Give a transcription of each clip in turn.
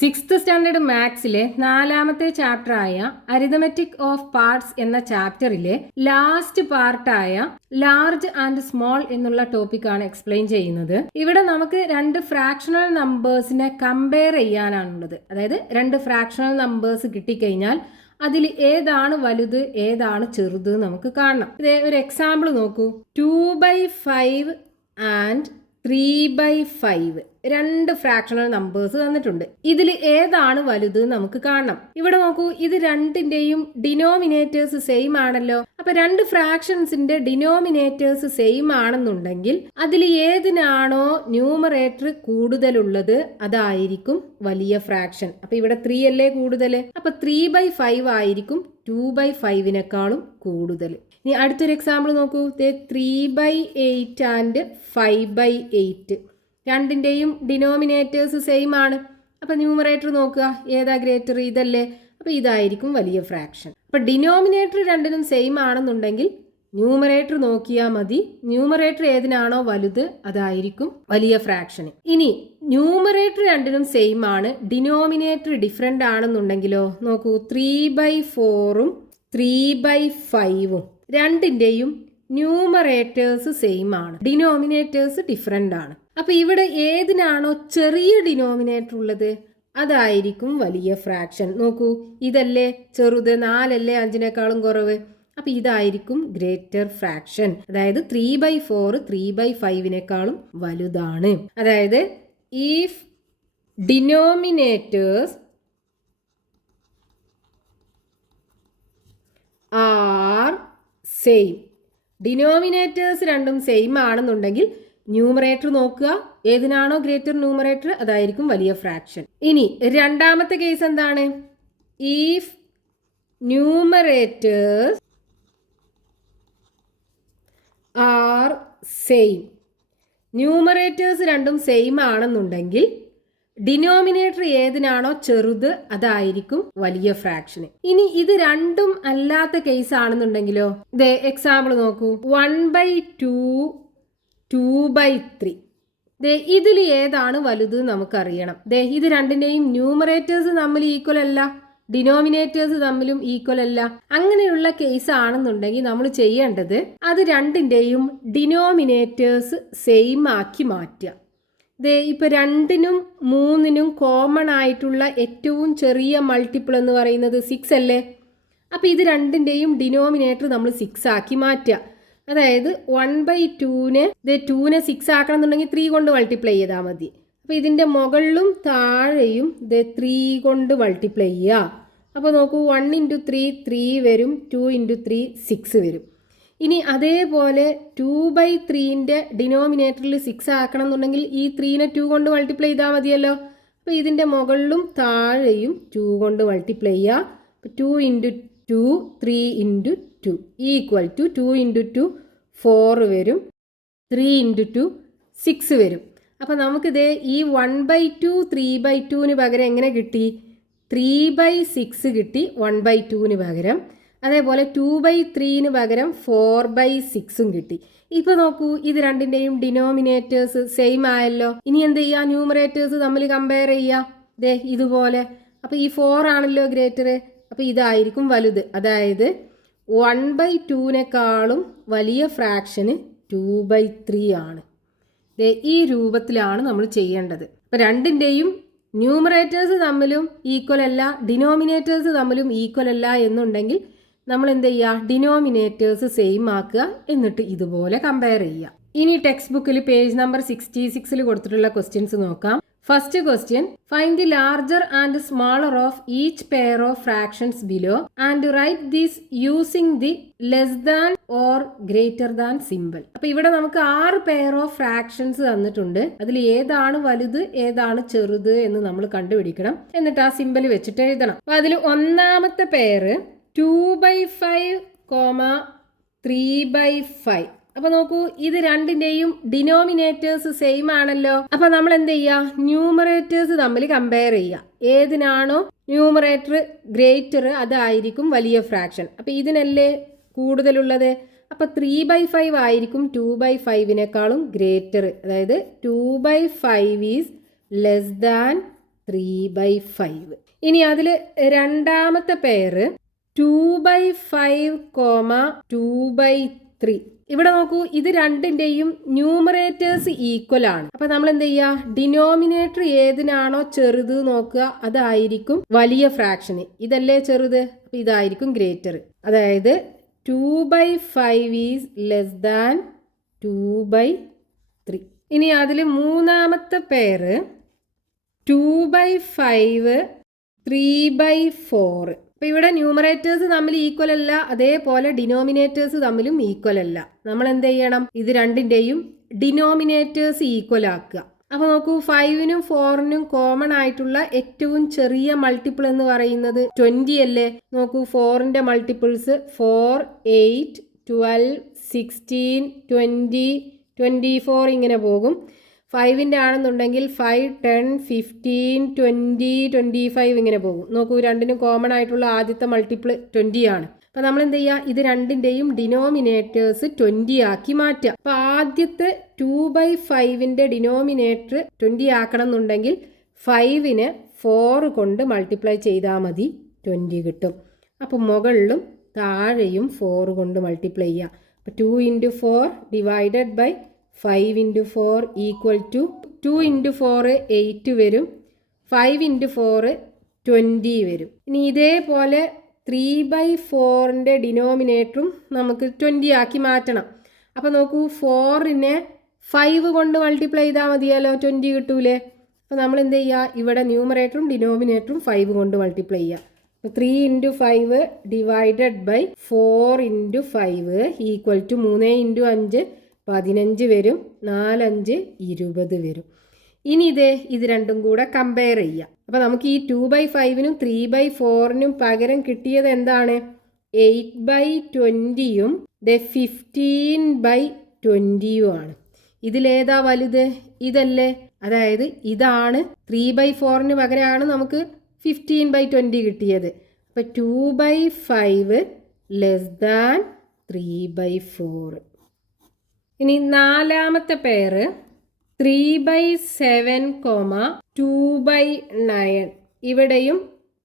Sixth standard മാത്സിലെ 4ാമത്തെ ചാപ്റ്ററായ അരിതമെറ്റിക് ഓഫ് പാർട്സ് എന്ന ചാപ്റ്ററിലെ ലാസ്റ്റ് പാർട്ടായ ലാർജ് ആൻഡ് സ്മോൾ എന്നുള്ള ടോപ്പിക്കാണ് എക്സ്പ്ലെയിൻ ചെയ്യുന്നത്. ഇവിടെ നമുക്ക് രണ്ട് ഫ്രാക്ഷണൽ നമ്പേഴ്സിനെ കമ്പയർ ചെയ്യാനാണുള്ളത്. അതായത് രണ്ട് ഫ്രാക്ഷണൽ നമ്പേഴ്സ് കിട്ടിക്കഴിഞ്ഞാൽ അതിൽ ഏതാണ് വലുത് ഏതാണ് ചെറുത് നമുക്ക് കാണണം. ഇതേ ഒരു എക്സാമ്പിൾ നോക്കൂ. 2/5 ആൻഡ് 3/5 രണ്ട് ഫ്രാക്ഷണൽ നമ്പേഴ്സ് തന്നിട്ടുണ്ട്. ഇതിൽ ഏതാണ് വലുത് നമുക്ക് കാണണം. ഇവിടെ നോക്കൂ, ഇത് രണ്ടിന്റെയും ഡിനോമിനേറ്റേഴ്സ് സെയിം ആണല്ലോ. അപ്പൊ രണ്ട് ഫ്രാക്ഷൻസിന്റെ ഡിനോമിനേറ്റേഴ്സ് സെയിം ആണെന്നുണ്ടെങ്കിൽ അതിൽ ഏതിനാണോ ന്യൂമറേറ്റർ കൂടുതലുള്ളത് അതായിരിക്കും വലിയ ഫ്രാക്ഷൻ. അപ്പൊ ഇവിടെ 3 അല്ലേ കൂടുതൽ, അപ്പൊ 3/5 ആയിരിക്കും 2/5നേക്കാളും കൂടുതൽ. ഇനി അടുത്തൊരു എക്സാമ്പിൾ നോക്കൂ. 3/8 ആൻഡ് 5/8 രണ്ടിന്റെയും ഡിനോമിനേറ്റേഴ്സ് സെയിം ആണ്. അപ്പൊ ന്യൂമറേറ്റർ നോക്കുക, ഏതാ ഗ്രേറ്റർ? ഇതല്ലേ. അപ്പൊ ഇതായിരിക്കും വലിയ ഫ്രാക്ഷൻ. അപ്പൊ ഡിനോമിനേറ്റർ രണ്ടിനും സെയിം ആണെന്നുണ്ടെങ്കിൽ ന്യൂമറേറ്റർ നോക്കിയാൽ മതി. ന്യൂമറേറ്റർ ഏതിനാണോ വലുത് അതായിരിക്കും വലിയ ഫ്രാക്ഷൻ. ഇനി ന്യൂമറേറ്റർ രണ്ടിനും സെയിം ആണ്, ഡിനോമിനേറ്റർ ഡിഫറെന്റ് ആണെന്നുണ്ടെങ്കിലോ നോക്കൂ. 3/4ഉം 3/5ഉം രണ്ടിന്റെയും ന്യൂമറേറ്റേഴ്സ് സെയിം ആണ്, ഡിനോമിനേറ്റേഴ്സ് ഡിഫറെന്റ് ആണ്. അപ്പൊ ഇവിടെ ഏതിനാണോ ചെറിയ ഡിനോമിനേറ്റർ ഉള്ളത് അതായിരിക്കും വലിയ ഫ്രാക്ഷൻ. നോക്കൂ, ഇതല്ലേ ചെറുത്, 4 അല്ലേ 5നേക്കാളും കുറവ്. അപ്പൊ ഇതായിരിക്കും ഗ്രേറ്റർ ഫ്രാക്ഷൻ. അതായത് 3/4 3/5നേക്കാളും വലുതാണ്. അതായത് if denominators are same, denominators രണ്ടും സെയിം ആണെന്നുണ്ടെങ്കിൽ ന്യൂമറേറ്റർ നോക്കുക, ഏതിനാണോ ഗ്രേറ്റർ ന്യൂമറേറ്റർ അതായിരിക്കും വലിയ ഫ്രാക്ഷൻ. ഇനി രണ്ടാമത്തെ കേസ് എന്താണ്? If numerators are same, numerators രണ്ടും സെയിം ആണെന്നുണ്ടെങ്കിൽ ഡിനോമിനേറ്റർ ഏതിനാണോ ചെറുത് അതായിരിക്കും വലിയ ഫ്രാക്ഷൻ. ഇനി ഇത് രണ്ടും അല്ലാത്ത കേസ് ആണെന്നുണ്ടെങ്കിലോ, ദേ എക്സാമ്പിൾ നോക്കൂ. 1/2 2/3. ദേ ഇതിൽ ഏതാണ് വലുത് നമുക്കറിയണം. ദേ ഇത് രണ്ടിന്റെയും ന്യൂമറേറ്റേഴ്സ് തമ്മിൽ ഈക്വൽ അല്ല, ഡിനോമിനേറ്റേഴ്സ് തമ്മിലും ഈക്വൽ അല്ല. അങ്ങനെയുള്ള കേസ് ആണെന്നുണ്ടെങ്കിൽ നമ്മൾ ചെയ്യേണ്ടത് അത് രണ്ടിന്റെയും ഡിനോമിനേറ്റേഴ്സ് സെയിം ആക്കി മാറ്റുക. ദേ ഇപ്പൊ 2നും 3നും കോമൺ ആയിട്ടുള്ള ഏറ്റവും ചെറിയ മൾട്ടിപ്പിൾ എന്ന് പറയുന്നത് 6 അല്ലേ. അപ്പൊ ഇത് രണ്ടിന്റെയും ഡിനോമിനേറ്റർ നമ്മൾ 6 ആക്കി മാറ്റുക. അതായത് 1/2നെ 2നെ 6 ആക്കണം എന്നുണ്ടെങ്കിൽ 3 കൊണ്ട് മൾട്ടിപ്ലൈ ചെയ്താൽ മതി. അപ്പൊ ഇതിന്റെ മുകളിലും താഴെയും 3 കൊണ്ട് മൾട്ടിപ്ലൈ ചെയ്യുക. അപ്പൊ നോക്കൂ, 1 × 3 3 വരും, 2 × 3 6 വരും. ഇനി അതേപോലെ 2/3ന്റെ ഡിനോമിനേറ്ററിൽ 6 ആക്കണം എന്നുണ്ടെങ്കിൽ ഈ 3നെ 2 കൊണ്ട് മൾട്ടിപ്ലൈ ചെയ്താൽ മതിയല്ലോ. അപ്പൊ ഇതിന്റെ മുകളിലും താഴെയും 2 കൊണ്ട് മൾട്ടിപ്ലൈ ചെയ്യുക. 2 × 2 3 × 2 ഈക്വൽ ടു 2 × 2 4 വരും, 3 × 2 6 വരും. അപ്പൊ നമുക്കിതേ ഈ 1/2 3/2ന് പകരം എങ്ങനെ കിട്ടി? 3/6 കിട്ടി 1/2ന് പകരം. അതേപോലെ 2/3ന് പകരം 4/6ഉം കിട്ടി. ഇപ്പൊ നോക്കൂ, ഇത് രണ്ടിന്റെയും ഡിനോമിനേറ്റേഴ്സ് സെയിം ആയല്ലോ. ഇനി എന്ത് ചെയ്യാ? ന്യൂമറേറ്റേഴ്സ് തമ്മിൽ കമ്പയർ ചെയ്യാം. ദേ ഇതുപോലെ. അപ്പൊ ഈ 4 ആണല്ലോ ഗ്രേറ്റർ, അപ്പൊ ഇതായിരിക്കും വലുത്. അതായത് 1/2നേക്കാളും വലിയ ഫ്രാക്ഷന് 2/3 ആണ്. ദേ ഈ രൂപത്തിലാണ് നമ്മൾ ചെയ്യേണ്ടത്. അപ്പൊ രണ്ടിന്റെയും ന്യൂമറേറ്റേഴ്സ് തമ്മിലും ഈക്വൽ അല്ല, ഡിനോമിനേറ്റേഴ്സ് തമ്മിലും ഈക്വൽ അല്ല എന്നുണ്ടെങ്കിൽ നമ്മൾ എന്ത് ചെയ്യുക? ഡിനോമിനേറ്റേഴ്സ് സെയിം ആക്കുക, എന്നിട്ട് ഇതുപോലെ കമ്പയർ ചെയ്യുക. ഇനി ടെക്സ്റ്റ് ബുക്കിൽ പേജ് നമ്പർ 66 കൊടുത്തിട്ടുള്ള ക്വസ്റ്റ്യൻസ് നോക്കാം. First question, find the larger and smaller of each pair of fractions below and write this using the less than or greater than symbol. അപ്പൊ ഇവിടെ നമുക്ക് 6 പെയർ ഓഫ് ഫ്രാക്ഷൻസ് തന്നിട്ടുണ്ട്. അതിൽ ഏതാണ് വലുത് ഏതാണ് ചെറുത് എന്ന് നമ്മൾ കണ്ടുപിടിക്കണം. എന്നിട്ട് ആ സിമ്പിൾ വെച്ചിട്ട് എഴുതണം. അപ്പൊ അതിൽ ഒന്നാമത്തെ പെയർ 2/5, 3/5. അപ്പൊ നോക്കൂ, ഇത് രണ്ടിന്റെയും ഡിനോമിനേറ്റേഴ്സ് സെയിം ആണല്ലോ. അപ്പൊ നമ്മൾ എന്ത് ചെയ്യാ? ന്യൂമറേറ്റേഴ്സ് തമ്മിൽ കമ്പയർ ചെയ്യുക. ഏതിനാണോ ന്യൂമറേറ്റർ ഗ്രേറ്റർ അതായിരിക്കും വലിയ ഫ്രാക്ഷൻ. അപ്പൊ ഇതിനല്ലേ കൂടുതലുള്ളത്. അപ്പൊ 3/5 ആയിരിക്കും 2/5നേക്കാളും ഗ്രേറ്റർ. അതായത് 2/5 ഈസ് ലെസ് ദാൻ 3/5. ഇനി അതിൽ രണ്ടാമത്തെ പെയർ 2/5, 2/3. ഇവിടെ നോക്കൂ, ഇത് രണ്ടിന്റെയും ന്യൂമറേറ്റേഴ്സ് ഈക്വൽ ആണ്. അപ്പൊ നമ്മൾ എന്ത് ചെയ്യുക, ഡിനോമിനേറ്റർ ഏതിനാണോ ചെറുത് നോക്കുക, അതായിരിക്കും വലിയ ഫ്രാക്ഷന്. ഇതല്ലേ ചെറുത്, അപ്പൊ ഇതായിരിക്കും ഗ്രേറ്റർ. അതായത് 2/5 ഈസ് ലെസ് ദാൻ 2/3. ഇനി അതിൽ മൂന്നാമത്തെ പെയർ 2/5, 3/4. അപ്പോൾ ഇവിടെ ന്യൂമറേറ്റേഴ്സ് തമ്മിൽ ഈക്വൽ അല്ല, അതേപോലെ ഡിനോമിനേറ്റേഴ്സ് തമ്മിലും ഈക്വൽ അല്ല. നമ്മൾ എന്ത് ചെയ്യണം, ഇത് രണ്ടിൻ്റെയും ഡിനോമിനേറ്റേഴ്സ് ഈക്വൽ ആക്കുക. അപ്പോൾ നോക്കൂ, 5നും 4നും കോമൺ ആയിട്ടുള്ള ഏറ്റവും ചെറിയ മൾട്ടിപ്പിൾ എന്ന് പറയുന്നത് 20 അല്ലേ. നോക്കൂ, 4ന്റെ മൾട്ടിപ്പിൾസ് 4, 8, 12, 16, 20, 24 ഇങ്ങനെ പോകും. 5ന്റെ ആണെന്നുണ്ടെങ്കിൽ 5, 10, 15, 20, 25 ഇങ്ങനെ പോകും. നോക്കൂ, രണ്ടിനും കോമൺ ആയിട്ടുള്ള ആദ്യത്തെ മൾട്ടിപ്പിൾ 20 ആണ്. അപ്പം നമ്മൾ എന്ത് ചെയ്യുക, ഇത് രണ്ടിൻ്റെയും ഡിനോമിനേറ്റേഴ്സ് 20 ആക്കി മാറ്റുക. അപ്പം ആദ്യത്തെ 2/5ന്റെ ഡിനോമിനേറ്റർ 20 ആക്കണം എന്നുണ്ടെങ്കിൽ 5നെ 4 കൊണ്ട് മൾട്ടിപ്ലൈ ചെയ്താൽ മതി, 20 കിട്ടും. അപ്പം മുകളിലും താഴെയും 4 കൊണ്ട് മൾട്ടിപ്ലൈ ചെയ്യുക. അപ്പം 2 × 4 ഡിവൈഡഡ് ബൈ 5 × 4 ഈക്വൽ ടു 2 × 4 8 വരും, 5 × 4 20 വരും. ഇനി ഇതേപോലെ 3/4ന്റെ ഡിനോമിനേറ്ററും നമുക്ക് 20 ആക്കി മാറ്റണം. അപ്പോൾ നോക്കൂ, 4നെ 5 കൊണ്ട് മൾട്ടിപ്ലൈ ചെയ്താൽ മതിയല്ലോ, 20 കിട്ടൂലേ. അപ്പോൾ നമ്മൾ എന്ത് ചെയ്യുക, ഇവിടെ ന്യൂമറേറ്ററും ഡിനോമിനേറ്ററും 5 കൊണ്ട് മൾട്ടിപ്ലൈ ചെയ്യുക. അപ്പോൾ 3 × 5 ഡിവൈഡഡ് ബൈ 4 × 5 ഈക്വൽ ടു 3 × 5 15 വരും, 4 5 20 വരും. ഇനി ഇത് രണ്ടും കൂടെ കമ്പയർ ചെയ്യാം. അപ്പോൾ നമുക്ക് ഈ 2/5നും 3/4നും പകരം കിട്ടിയത് എന്താണ്, 8/20യും 15/20യും ആണ്. ഇതിലേതാ വലുത്, ഇതല്ലേ. അതായത് ഇതാണ് 3/4ന് പകരമാണ് നമുക്ക് 15/20 കിട്ടിയത്. അപ്പോൾ 2/5 ലെസ് ദാൻ 3/4. ഇനി നാലാമത്തെ പെയർ 3/7, 2/9. ഇവിടെയും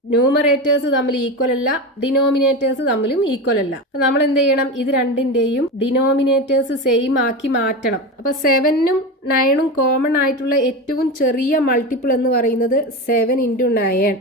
ന്യൂമറേറ്റേഴ്സ് തമ്മിൽ ഈക്വൽ അല്ല, ഡിനോമിനേറ്റേഴ്സ് തമ്മിലും ഈക്വൽ അല്ല. അപ്പം നമ്മൾ എന്ത് ചെയ്യണം, ഇത് രണ്ടിൻ്റെയും ഡിനോമിനേറ്റേഴ്സ് സെയിം ആക്കി മാറ്റണം. അപ്പോൾ 7നും 9ഉം കോമൺ ആയിട്ടുള്ള ഏറ്റവും ചെറിയ മൾട്ടിപ്പിൾ എന്ന് പറയുന്നത് 7 × 9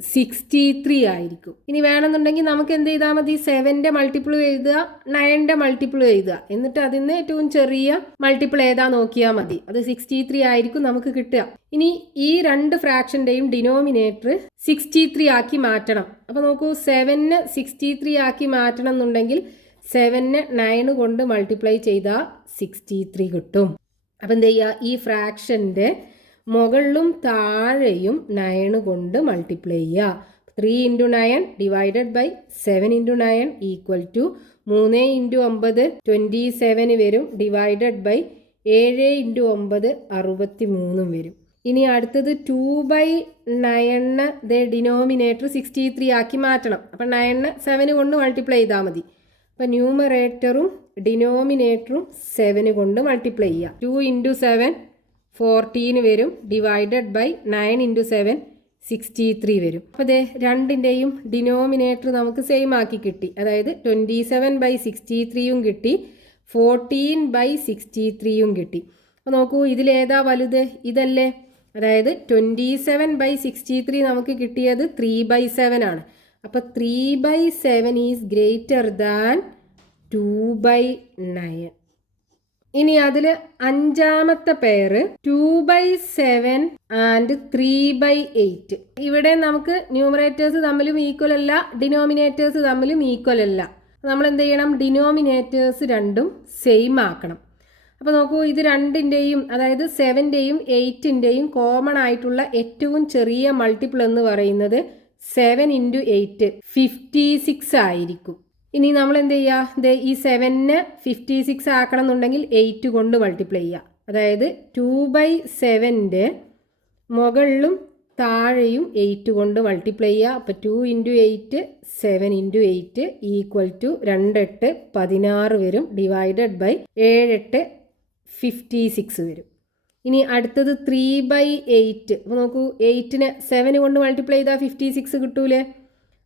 63 ആയിരിക്കും. ഇനി വേണമെന്നുണ്ടെങ്കിൽ നമുക്ക് എന്ത് ചെയ്താൽ മതി, 7ന്റെ മൾട്ടിപ്പിൾ എഴുതുക, 9ന്റെ മൾട്ടിപ്പിൾ എഴുതുക, എന്നിട്ട് അതിന് ഏറ്റവും ചെറിയ മൾട്ടിപ്പിൾ ഏതാ നോക്കിയാൽ മതി. അത് 63 ആയിരിക്കും നമുക്ക് കിട്ടുക. ഇനി ഈ രണ്ട് ഫ്രാക്ഷൻ്റെയും ഡിനോമിനേറ്റർ 63 ആക്കി മാറ്റണം. അപ്പോൾ നോക്കൂ, 7നെ 63 ആക്കി മാറ്റണം എന്നുണ്ടെങ്കിൽ 7നെ 9 കൊണ്ട് മൾട്ടിപ്ലൈ ചെയ്താൽ 63 കിട്ടും. അപ്പം എന്ത് ചെയ്യുക, ഈ ഫ്രാക്ഷൻ്റെ മുകളിലും താഴെയും 9 കൊണ്ട് മൾട്ടിപ്ലൈ ചെയ്യുക. 3 × 9 ഡിവൈഡഡ് ബൈ 7 × 9 ഈക്വൽ ടു 3 × 9 27 വരും, ഡിവൈഡഡ് ബൈ 7 × 9 63 വരും. ഇനി അടുത്തത് 2/9 ഡിനോമിനേറ്റർ 63 ആക്കി മാറ്റണം. അപ്പം 9 7 കൊണ്ട് മൾട്ടിപ്ലൈ ചെയ്താൽ മതി. അപ്പം ന്യൂമറേറ്ററും ഡിനോമിനേറ്ററും 7 കൊണ്ട് മൾട്ടിപ്ലൈ ചെയ്യുക. 2 × 7 14 വരും, ഡിവൈഡഡ് ബൈ 9 × 7 63 വരും. അപ്പോൾ അതെ രണ്ടിൻ്റെയും ഡിനോമിനേറ്റർ നമുക്ക് സെയിം ആക്കി കിട്ടി. അതായത് 27/63യും കിട്ടി, 14/63യും കിട്ടി. അപ്പോൾ നോക്കൂ, ഇതിലേതാ വലുത്, ഇതല്ലേ. അതായത് 27/63 നമുക്ക് കിട്ടിയത് 3/7 ആണ്. അപ്പോൾ 3/7 ഈസ് ഗ്രേറ്റർ ദാൻ 2/9. ഇനി അതിൽ അഞ്ചാമത്തെ പെയർ 2/7 ആൻഡ് 3/8. ഇവിടെ നമുക്ക് ന്യൂമറേറ്റേഴ്സ് തമ്മിലും ഈക്വൽ അല്ല, ഡിനോമിനേറ്റേഴ്സ് തമ്മിലും ഈക്വൽ അല്ല. നമ്മൾ എന്ത് ചെയ്യണം, ഡിനോമിനേറ്റേഴ്സ് രണ്ടും സെയിം ആക്കണം. അപ്പോൾ നോക്കൂ, ഇത് രണ്ടിൻ്റെയും അതായത് 7ൻ്റെയും 8ൻ്റെയും കോമൺ ആയിട്ടുള്ള ഏറ്റവും ചെറിയ മൾട്ടിപ്പിൾ എന്ന് പറയുന്നത് 7 × 8 56 ആയിരിക്കും. ഇനി നമ്മൾ എന്ത് ചെയ്യുക, ഈ 7നെ 56 ആക്കണം എന്നുണ്ടെങ്കിൽ 8 കൊണ്ട് മൾട്ടിപ്ലൈ ചെയ്യുക. അതായത് 2/7ൻ്റെ മുകളിലും താഴെയും 8 കൊണ്ട് മൾട്ടിപ്ലൈ ചെയ്യുക. അപ്പോൾ 2 × 8 7 × 8 ഈക്വൽ ടു 2 8 16 വരും, ഡിവൈഡഡ് ബൈ 7 8 56 വരും. ഇനി അടുത്തത് 3/8. അപ്പോൾ നോക്കൂ, 8നെ 7 കൊണ്ട് മൾട്ടിപ്ലൈ ചെയ്താൽ 56 കിട്ടൂലേ.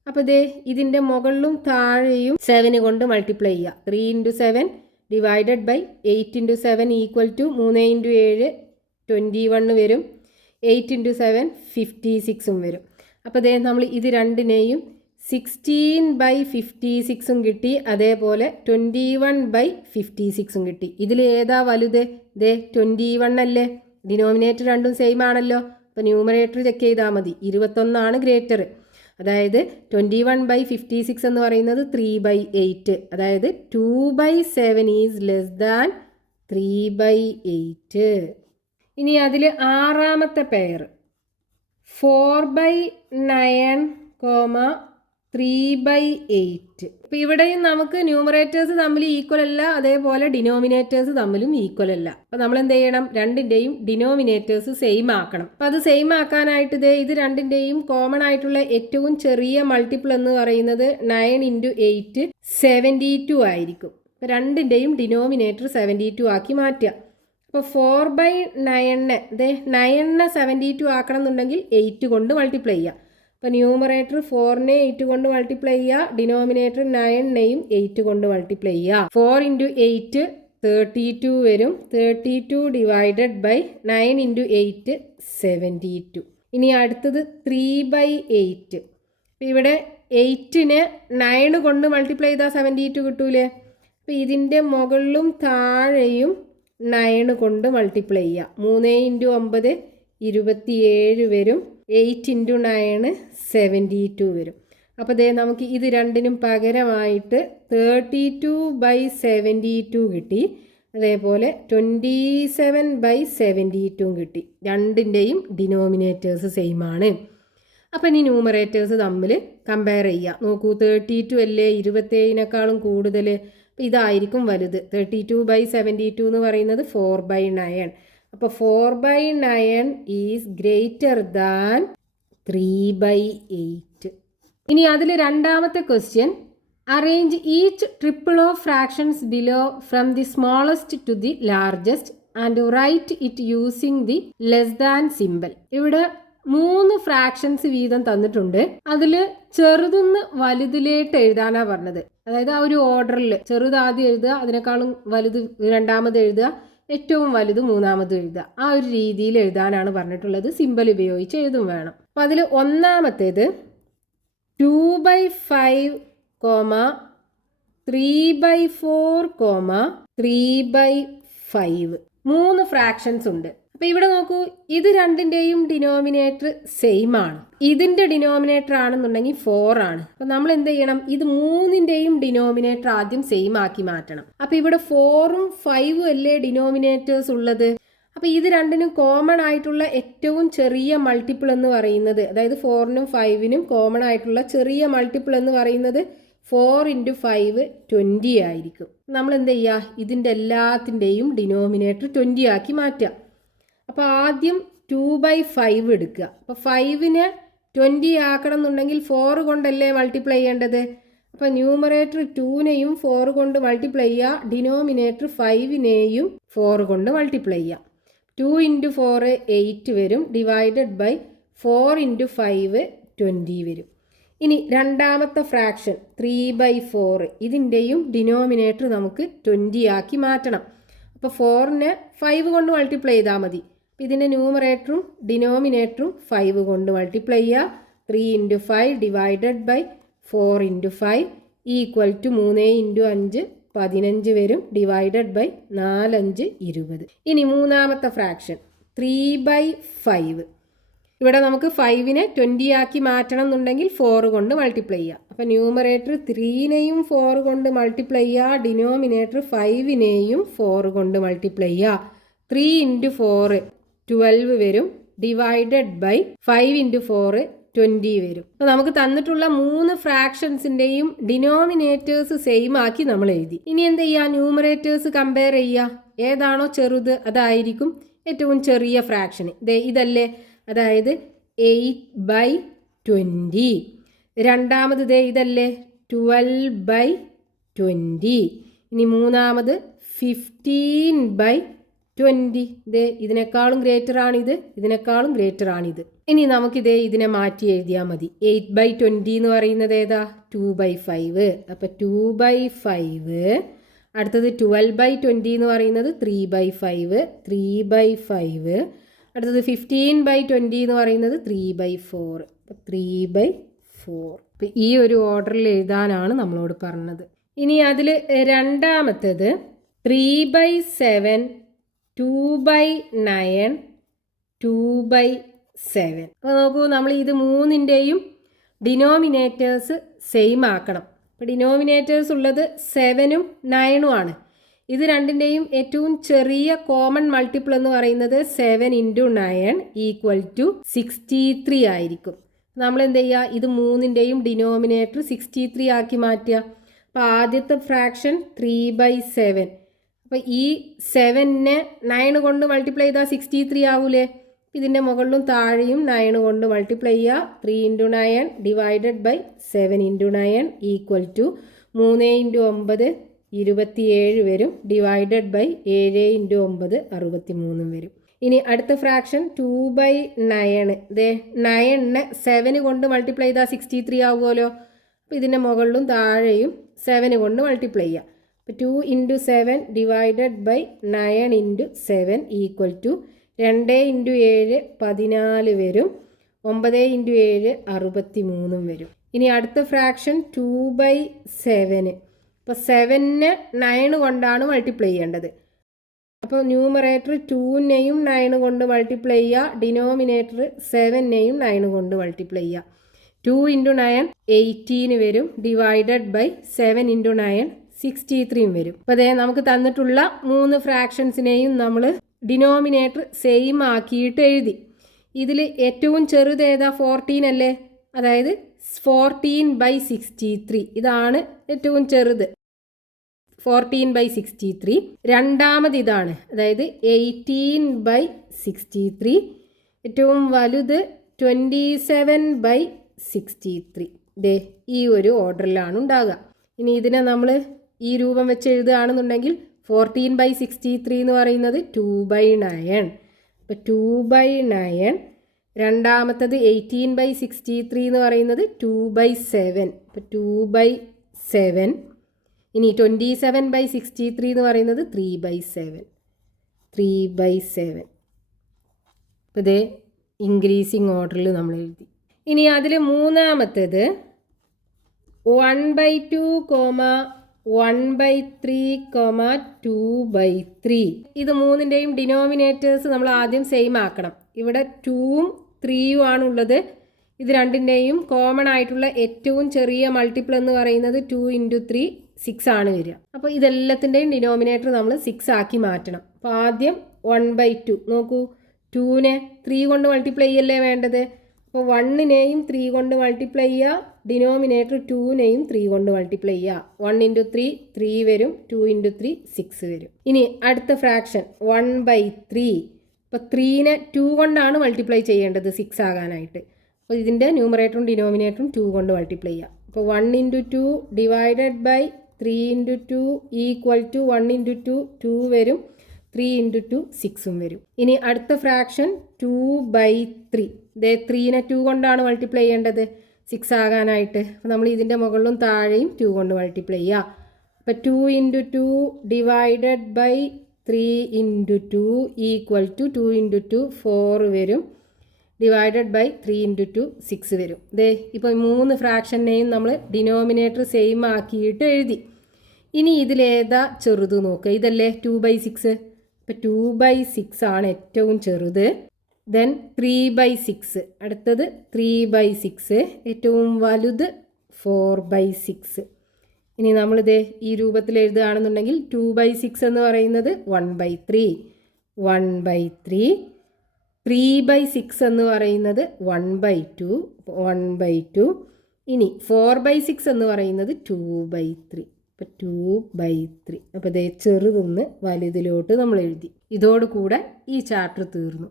അപ്പോൾ ദേ ഇതിൻ്റെ മുകളിലും താഴെയും 7 കൊണ്ട് മൾട്ടിപ്ലൈ ചെയ്യുക. 3 × 7 ഡിവൈഡഡ് ബൈ 8 × 7 ഈക്വൽ ടു 3 × 7 21 വരും. 8 × 7 56 വരും. അപ്പോൾ ദേ നമ്മൾ ഇത് രണ്ടിനെയും 16/56 കിട്ടി, അതേപോലെ 21/56 കിട്ടി. ഇതിൽ ഏതാ വലുത്? ദേ 21 അല്ലേ. ഡിനോമിനേറ്റർ രണ്ടും സെയിം ആണല്ലോ. അപ്പോൾ ന്യൂമറേറ്റർ ചെക്ക് ചെയ്താൽ മതി. 21 ഗ്രേറ്റർ. അതായത് 21/56 എന്ന് പറയുന്നത് 3/8. അതായത് 2/7 ഈസ് ലെസ് ദാൻ 3/8. ഇനി അതിൽ ആറാമത്തെ പെയർ 4/9, 3/8. അപ്പോൾ ഇവിടെയും നമുക്ക് ന്യൂമറേറ്റേഴ്സ് തമ്മിൽ ഈക്വൽ അല്ല, അതേപോലെ ഡിനോമിനേറ്റേഴ്സ് തമ്മിലും ഈക്വൽ അല്ല. അപ്പോൾ നമ്മൾ എന്ത് ചെയ്യണം? രണ്ടിൻ്റെയും ഡിനോമിനേറ്റേഴ്സ് സെയിം ആക്കണം. അപ്പോൾ അത് സെയിം ആക്കാനായിട്ട് ഇത് രണ്ടിൻ്റെയും കോമൺ ആയിട്ടുള്ള ഏറ്റവും ചെറിയ മൾട്ടിപ്പിൾ എന്ന് പറയുന്നത് 9 × 8 72 ആയിരിക്കും. അപ്പോൾ രണ്ടിൻ്റെയും ഡിനോമിനേറ്റർ 72 ആക്കി മാറ്റുക. അപ്പോൾ 4/9 9നെ 72 ആക്കണം എന്നുണ്ടെങ്കിൽ 8 കൊണ്ട് മൾട്ടിപ്ലൈ ചെയ്യുക. അപ്പോൾ ന്യൂമറേറ്റർ 4നെ 8 കൊണ്ട് മൾട്ടിപ്ലൈ ചെയ്യുക, ഡിനോമിനേറ്റർ 9നെയും 8 കൊണ്ട് മൾട്ടിപ്ലൈ ചെയ്യുക. 4 × 8 32 വരും. 32 ഡിവൈഡഡ് ബൈ 9 × 8 72. ഇനി അടുത്തത് 3/8. ഇവിടെ 8നെ 9 കൊണ്ട് മൾട്ടിപ്ലൈ ചെയ്താൽ 72 കിട്ടൂലേ. അപ്പോൾ ഇതിൻ്റെ മുകളിലും താഴെയും 9 കൊണ്ട് മൾട്ടിപ്ലൈ ചെയ്യുക. 3 × 9 27 വരും. 8 × 9 72 വരും. അപ്പോൾ ദേ നമുക്ക് ഇത് രണ്ടിനും പകരമായിട്ട് 32/72 കിട്ടി, അതേപോലെ 27/72 കിട്ടി. രണ്ടിൻ്റെയും ഡിനോമിനേറ്റേഴ്സ് സെയിം ആണ്. അപ്പം ഇനി ന്യൂമറേറ്റേഴ്സ് തമ്മിൽ കമ്പയർ ചെയ്യുക. നോക്കൂ, 32 അല്ലേ 27നെക്കാളും കൂടുതൽ. അപ്പോൾ ഇതായിരിക്കും വലുത്. 32/72 എന്ന് പറയുന്നത് 4/9. അപ്പോൾ 4/9 ഈസ് ഗ്രേറ്റർ ദാൻ 3/8. ഇനി അതിൽ രണ്ടാമത്തെ question, arrange each triple of fractions below from the smallest to the largest and write it using the less than symbol. ഇവിടെ 3 ഫ്രാക്ഷൻസ് വീതം തന്നിട്ടുണ്ട്. അതിൽ ചെറുതെന്ന് വലുതിലേട്ട് എഴുതാനാണ് പറഞ്ഞത്. അതായത് ആ ഒരു ഓർഡറിൽ ചെറുത് ആദ്യം എഴുതുക, അതിനേക്കാളും വലുത് രണ്ടാമത് എഴുതുക, ഏറ്റവും വലുത് മൂന്നാമത് എഴുതുക. ആ ഒരു രീതിയിൽ എഴുതാനാണ് പറഞ്ഞിട്ടുള്ളത്. സിമ്പൽ ഉപയോഗിച്ച് എഴുതും വേണം. അപ്പം അതിൽ ഒന്നാമത്തേത് 2/5, 3/4, 3/5. 3 ഫ്രാക്ഷൻസ് ഉണ്ട്. അപ്പം ഇവിടെ നോക്കൂ, ഇത് രണ്ടിൻ്റെയും ഡിനോമിനേറ്റർ സെയിം ആണ്. ഇതിൻ്റെ ഡിനോമിനേറ്റർ ആണെന്നുണ്ടെങ്കിൽ 4 ആണ്. അപ്പം നമ്മൾ എന്ത് ചെയ്യണം? ഇത് 3ൻ്റെയും ഡിനോമിനേറ്റർ ആദ്യം സെയിം ആക്കി മാറ്റണം. അപ്പം ഇവിടെ 4ഉം 5ഉം അല്ലേ ഡിനോമിനേറ്റേഴ്സ് ഉള്ളത്. അപ്പം ഇത് രണ്ടിനും കോമൺ ആയിട്ടുള്ള ഏറ്റവും ചെറിയ മൾട്ടിപ്പിൾ എന്ന് പറയുന്നത്, അതായത് 4നും 5നും കോമൺ ആയിട്ടുള്ള ചെറിയ മൾട്ടിപ്പിൾ എന്ന് പറയുന്നത് 4 × 5 20 ആയിരിക്കും. നമ്മൾ എന്ത് ചെയ്യുക? ഇതിൻ്റെ എല്ലാത്തിൻ്റെയും ഡിനോമിനേറ്റർ 20 ആക്കി മാറ്റുക. അപ്പോൾ ആദ്യം 2/5 എടുക്കുക. അപ്പോൾ 5നെ 20 ആക്കണം എന്നുണ്ടെങ്കിൽ 4 കൊണ്ടല്ലേ മൾട്ടിപ്ലൈ ചെയ്യേണ്ടത്. അപ്പോൾ ന്യൂമറേറ്റർ 2നെയും 4 കൊണ്ട് മൾട്ടിപ്ലൈ ചെയ്യുക, ഡിനോമിനേറ്റർ 5നെയും 4 കൊണ്ട് മൾട്ടിപ്ലൈ ചെയ്യുക. 2 × 4 8 വരും, ഡിവൈഡഡ് ബൈ 4 × 5 20 വരും. ഇനി രണ്ടാമത്തെ ഫ്രാക്ഷൻ 3/4, ഇതിൻ്റെയും ഡിനോമിനേറ്റർ നമുക്ക് 20 ആക്കി മാറ്റണം. അപ്പോൾ 4നെ 5 കൊണ്ട് മൾട്ടിപ്ലൈ ചെയ്താൽ മതി. ഇതിൻ്റെ ന്യൂമറേറ്ററും ഡിനോമിനേറ്ററും 5 കൊണ്ട് മൾട്ടിപ്ലൈ ചെയ്യുക. 3 × 5 ഡിവൈഡഡ് ബൈ 4 × 5 ഈക്വൽ ടു 3 × 5 15 വരും, ഡിവൈഡഡ് ബൈ 4 5 20. ഇനി മൂന്നാമത്തെ ഫ്രാക്ഷൻ 3/5. ഇവിടെ നമുക്ക് 5നെ 20 ആക്കി മാറ്റണം എന്നുണ്ടെങ്കിൽ 4 കൊണ്ട് മൾട്ടിപ്ലൈ ചെയ്യുക. അപ്പോൾ ന്യൂമറേറ്റർ 3നെയും 4 കൊണ്ട് മൾട്ടിപ്ലൈ ചെയ്യുക, ഡിനോമിനേറ്റർ 5നെയും 4 കൊണ്ട് മൾട്ടിപ്ലൈ ചെയ്യുക. 3 × 4 12 വരും, ഡിവൈഡഡ് ബൈ 5 × 4 20 വരും. അപ്പോൾ നമുക്ക് തന്നിട്ടുള്ള 3 ഫ്രാക്ഷൻസിൻ്റെയും ഡിനോമിനേറ്റേഴ്സ് സെയിം ആക്കി നമ്മൾ എഴുതി. ഇനി എന്ത് ചെയ്യുക? ന്യൂമറേറ്റേഴ്സ് കമ്പയർ ചെയ്യുക. ഏതാണോ ചെറുത് അതായിരിക്കും ഏറ്റവും ചെറിയ ഫ്രാക്ഷൻ. ഇതല്ലേ, അതായത് 8/20. രണ്ടാമത് ഇതല്ലേ 12/20. ഇനി മൂന്നാമത് 15/20. 20. ഇതേ ഇതിനേക്കാളും ഗ്രേറ്റർ ആണിത്, ഇതിനേക്കാളും ഗ്രേറ്റർ ആണിത്. ഇനി നമുക്കിതേ ഇതിനെ മാറ്റി എഴുതിയാൽ മതി. 8/20 എന്ന് പറയുന്നത് ഏതാ? 2/5. അപ്പം 2/5. അടുത്തത് 12/20 എന്ന് പറയുന്നത് 3/5. 3/5. അടുത്തത് 15/20 എന്ന് പറയുന്നത് 3/4. അപ്പം 3/4. അപ്പം ഈ ഒരു ഓർഡറിൽ എഴുതാനാണ് നമ്മളോട് പറഞ്ഞത്. ഇനി അതിൽ രണ്ടാമത്തേത് 3/7, 2/9, 2/7. അപ്പോൾ നോക്കൂ, നമ്മൾ ഇത് മൂന്നിൻ്റെയും ഡിനോമിനേറ്റേഴ്സ് സെയിം ആക്കണം. അപ്പോൾ ഡിനോമിനേറ്റേഴ്സ് ഉള്ളത് 7ഉം 9ഉം ആണ്. ഇത് രണ്ടിൻ്റെയും ഏറ്റവും ചെറിയ കോമൺ മൾട്ടിപ്പിൾ എന്ന് പറയുന്നത് 7 × 9 = 63 ആയിരിക്കും. നമ്മൾ എന്ത് ചെയ്യുക? ഇത് മൂന്നിൻ്റെയും ഡിനോമിനേറ്റർ 63 ആക്കി മാറ്റുക. അപ്പോൾ ആദ്യത്തെ ഫ്രാക്ഷൻ 3/7. അപ്പോൾ ഈ 7നെ 9 കൊണ്ട് മൾട്ടിപ്ലൈ ചെയ്താൽ 63 ആവൂലേ? ഇതിൻ്റെ മുകളിലും താഴെയും 9 കൊണ്ട് മൾട്ടിപ്ലൈ ചെയ്യുക. 3 × 9 / 7 × 9 = 3 × 9 27 വരും. ഡിവൈഡഡ് ബൈ 7 × 9 63 വരും. ഇനി അടുത്ത ഫ്രാക്ഷൻ 2/9. ഇതേ 9നെ 7 കൊണ്ട് മൾട്ടിപ്ലൈ ചെയ്താൽ 63 ആവുമല്ലോ. അപ്പോൾ ഇതിൻ്റെ മുകളിലും താഴെയും 7 കൊണ്ട് മൾട്ടിപ്ലൈ ചെയ്യുക. അപ്പോൾ 2 × 7 ഡിവൈഡഡ് ബൈ 9 × 7 = 2 × 7 14 വരും. 9 × 7 63 വരും. ഇനി അടുത്ത ഫ്രാക്ഷൻ 2/7. അപ്പോൾ 7നെ 9 കൊണ്ടാണ് മൾട്ടിപ്ലൈ ചെയ്യേണ്ടത്. അപ്പോൾ ന്യൂമറേറ്റർ 2നെയും 9 കൊണ്ട് മൾട്ടിപ്ലൈ ചെയ്യുക. ഡിനോമിനേറ്റർ 7നെയും 9 കൊണ്ട് മൾട്ടിപ്ലൈ ചെയ്യുക. 2 × 9 18 വരും. ഡിവൈഡഡ് ബൈ 7 × 9 63 വരും. അപ്പോൾ അതേ നമുക്ക് തന്നിട്ടുള്ള 3 ഫ്രാക്ഷൻസിനെയും നമ്മൾ ഡിനോമിനേറ്റർ സെയിം ആക്കിയിട്ട് എഴുതി. ഇതിൽ ഏറ്റവും ചെറുത് ഏതാ? 14 അല്ലേ? അതായത് 14/63. ഇതാണ് ഏറ്റവും ചെറുത്, 14/63. രണ്ടാമത് ഇതാണ്, അതായത് 18/63. ഏറ്റവും വലുത് 27/63. ദേ ഈ ഒരു ഓർഡറിലാണ് ഉണ്ടാകുക. ഇനി ഇതിനെ നമ്മൾ ഈ രൂപം വെച്ച് എഴുതുകയാണെന്നുണ്ടെങ്കിൽ 14/63 എന്ന് പറയുന്നത് 2/9. അപ്പോൾ 2/9. രണ്ടാമത്തത് 18/63 എന്ന് പറയുന്നത് 2/7. അപ്പോൾ 2/7. ഇനി 27/63 എന്ന് പറയുന്നത് 3/7. 3/7. അപ്പോൾ ഇതേ ഇൻക്രീസിങ് ഓർഡറിൽ നമ്മൾ എഴുതി. ഇനി അതിൽ മൂന്നാമത്തേത് 1/2, 1/3, 2/3. ഇത് മൂന്നിൻ്റെയും ഡിനോമിനേറ്റേഴ്സ് നമ്മൾ ആദ്യം സെയിം ആക്കണം. ഇവിടെ 2ഉം 3ഉം ആണുള്ളത്. ഇത് രണ്ടിൻ്റെയും കോമൺ ആയിട്ടുള്ള ഏറ്റവും ചെറിയ മൾട്ടിപ്പിൾ എന്ന് പറയുന്നത് 2 × 3 6 ആണ് വരിക. അപ്പോൾ ഇതെല്ലാത്തിൻ്റെയും ഡിനോമിനേറ്റർ നമ്മൾ 6 ആക്കി മാറ്റണം. അപ്പോൾ ആദ്യം 1/2. നോക്കൂ, 2നെ 3 കൊണ്ട് മൾട്ടിപ്ലൈ ചെയ്യല്ലേ വേണ്ടത്. അപ്പോൾ 1നെയും 3 കൊണ്ട് മൾട്ടിപ്ലൈ ചെയ്യുക. ഡിനോമിനേറ്റർ 2നെയും 3 കൊണ്ട് മൾട്ടിപ്ലൈ ചെയ്യുക. 1 × 3 3 വരും. 2 × 3 6 വരും. ഇനി അടുത്ത ഫ്രാക്ഷൻ 1/3. അപ്പോൾ 3നെ 2 കൊണ്ടാണ് മൾട്ടിപ്ലൈ ചെയ്യേണ്ടത് 6 ആകാനായിട്ട്. അപ്പോൾ ഇതിൻ്റെ ന്യൂമറേറ്ററും ഡിനോമിനേറ്ററും 2 കൊണ്ട് മൾട്ടിപ്ലൈ ചെയ്യുക. അപ്പോൾ 1 × 2 ഡിവൈഡഡ് ബൈ 3 × 2 = 1 × 2 2 വരും. 3 × 2 6 വരും. ഇനി അടുത്ത ഫ്രാക്ഷൻ 2/3. ഇതേ 3നെ 2 കൊണ്ടാണ് മൾട്ടിപ്ലൈ ചെയ്യേണ്ടത് 6 ആകാനായിട്ട്. അപ്പോൾ നമ്മൾ ഇതിൻ്റെ മുകളിലും താഴെയും 2 കൊണ്ട് മൾട്ടിപ്ലൈ ചെയ്യുക. അപ്പോൾ 2 × 2 ഡിവൈഡഡ് ബൈ 3 × 2 = 2 × 2 4 വരും. ഡിവൈഡഡ് ബൈ 3 × 2 6 വരും. ദേ ഇപ്പോൾ 3 ഫ്രാക്ഷനെയും നമ്മൾ ഡിനോമിനേറ്റർ സെയിം ആക്കിയിട്ട് എഴുതി. ഇനി ഇതിലേതാ ചെറുത് നോക്കുക. ഇതല്ലേ 2/6. അപ്പോൾ 2/6 ആണ് ഏറ്റവും ചെറുത്. ദെൻ 3/6. അടുത്തത് 3/6. ഏറ്റവും വലുത് 4/6. ഇനി നമ്മളിത് ഈ രൂപത്തിൽ എഴുതുകയാണെന്നുണ്ടെങ്കിൽ 2/6 എന്ന് പറയുന്നത് 1/3. 1/3. 3/6 എന്ന് പറയുന്നത് 1/2. 1/2. ഇനി 4/6 എന്ന് പറയുന്നത് 2/3. അപ്പോൾ 2/3. അപ്പോൾ ഇതേ ചെറുതൊന്ന് വലുതിലോട്ട് നമ്മൾ എഴുതി. ഇതോടുകൂടെ ഈ ചാപ്റ്റർ തീർന്നു.